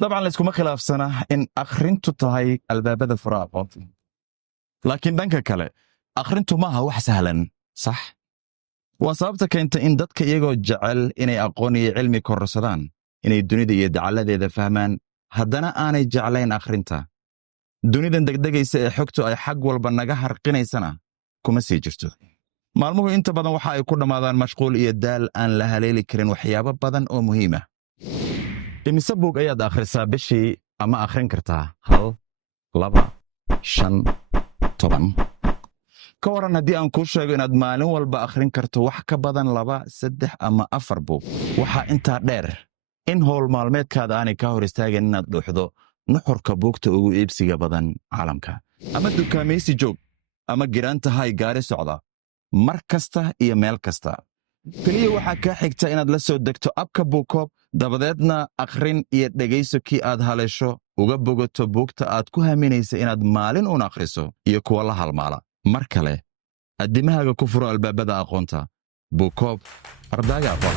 طبعا layskuma khilaafsana in akhrintu tahay albaabada furaha aqoonta laakiin dhanka kale akhrintu maaha wax sahlan sax waa sababta keenta in dadka iyagoo jecel inay aqoon iyo cilmi kororsadaan inay dunida iyo dacalladeeda fahmaan haddana aanay jeclayn akhrinta dunidan degdegaysa ee xogtu ay xag walba naga harqinaysana kuma sii jirto maalmuhu inta badan waxa ay ku dhammaadaan mashquul iyo daal aan la haleeli karin waxyaabo badan oo muhiim ah imise buug ayaad akhrisaa bishii ama akhrin kartaa 1 2 5 10 ka waran haddii aan kuu sheego inaad maalin walba akhrin karto wax ka badan 2 3 ama 4 buug waxaa intaa dheer in howl maalmeedkaada aanay ka hor istaagin inaad dhuuxdo nuxurka buugta ugu iibsiga badan caalamka ama dukaamaysi joog ama giraanta hay gaari socda mar kasta iyo meel kasta keliya waxaa kaa xigta inaad la soo degto abka buukoob dabadeedna akhrin iyo dhegayso kii aad haleesho uga bogato buugta aad ku haminaysa inaad maalin uun akhriso iyo kuwa la halmaala mar kale addimahaaga ku furo albaabada aqoonta buukoob ardaaga aqoon